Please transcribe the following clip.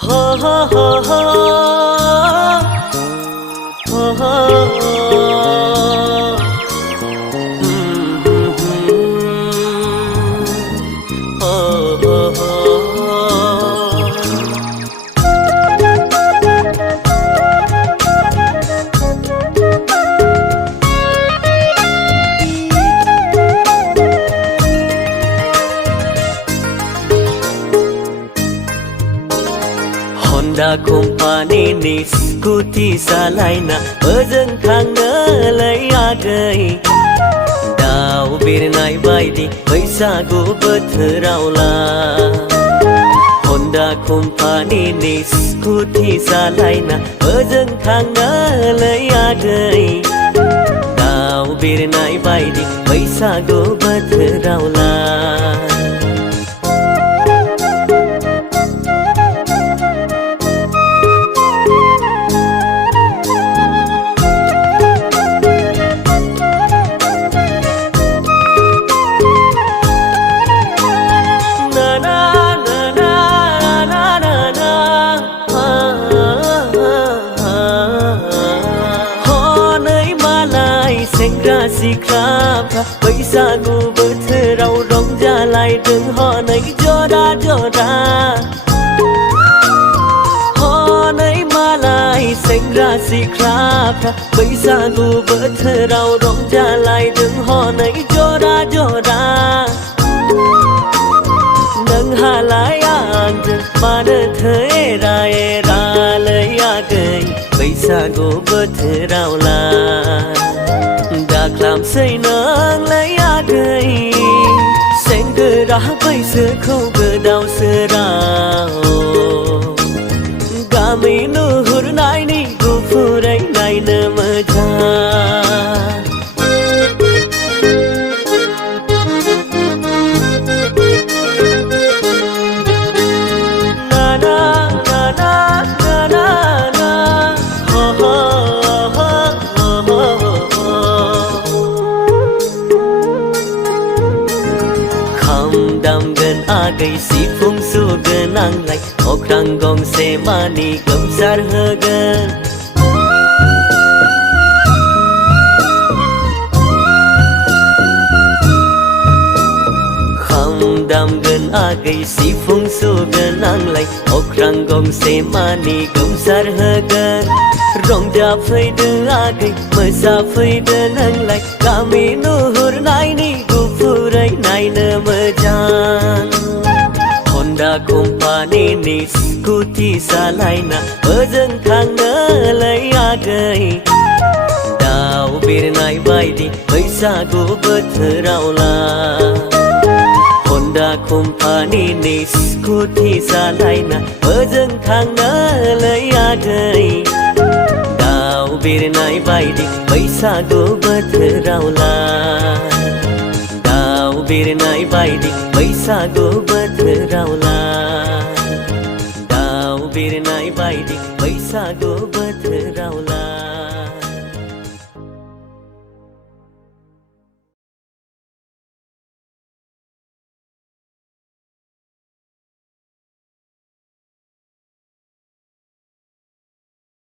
ho ho ho ho ho ho Honda company ni scooty salaina Ojeng thangna lai agai Dau birnai baidi बैसागु बोथोरावला Honda company ni scooty salaina Ojeng thangna lai agai Dau birnai baidi बैसागु बोथोरावला सेंग्रा सिख्लाफ्रा बैसागु बोथोराव रंजालायदों हनै जरा जरा हनै मालाय सेंग्रा सिख्लाफ्रा बैसागु बोथोराव रंजालायदों हनै जरा जरा नोंहालाय आंजों मानोथो एरा एरालै आगै बैसागु बोथोरावलाय दाख्लामसै नोंलाय आगै सेंग्रा बैसोखौ गोदाव सोराव गामि नुहुरनायनि गुफुरै नायनो मोजां दामगोन आगै सिफुं सुगोन आंलाय अख्रां गंसे मानि गोमसार होगोन खाम दामगोन आगै सिफुं सुगोन आंलाय अख्रां गंसे मानि गोमसार होगोन रंजाफैदो आगै मोसाफैदो नोंलाय गामि नुहुरनायनि गुफुरै नायनो मोजां Honda company ni scooty salaina Ojeng थांनोलै आगै दाउ बिरनाय बायदि बैसागु बोथोरावला Honda company ni scooty salaina Ojeng थांनोलै आगै दाउ बिरनाय बायदि बैसागु बोथोरावला बिरनाय बायदि बैसागु बोथोरावला दाउ बिरनाय बायदि बैसागु